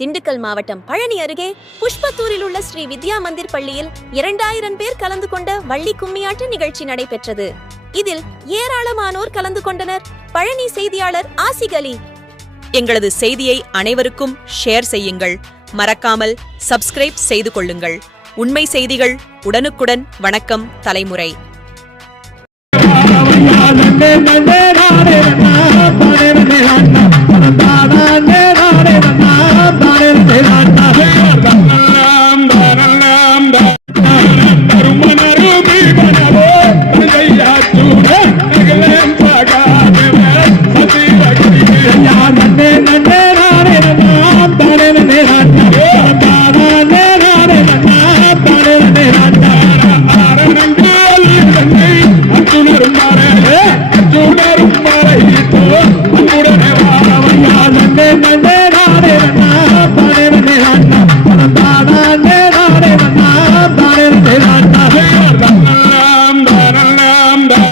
திண்டுக்கல் மாவட்டம் பழனி அருகே புஷ்பத்தூரில் உள்ள ஸ்ரீ வித்யா மந்திர் பள்ளியில் இரண்டாயிரம் பேர் கலந்து கொண்ட வள்ளி கும்மியாட்ட நிகழ்ச்சி நடைபெற்றது இதில் ஏராளமானோர் கலந்து கொண்டனர் பழனி செய்தியாளர் ஆசிக் அலி எங்களது செய்தியை அனைவருக்கும் ஷேர் செய்யுங்கள் மறக்காமல் சப்ஸ்கிரைப் செய்து கொள்ளுங்கள் உண்மை செய்திகள் உடனுக்குடன் வணக்கம் தலைமுறை தானே Hey, do that,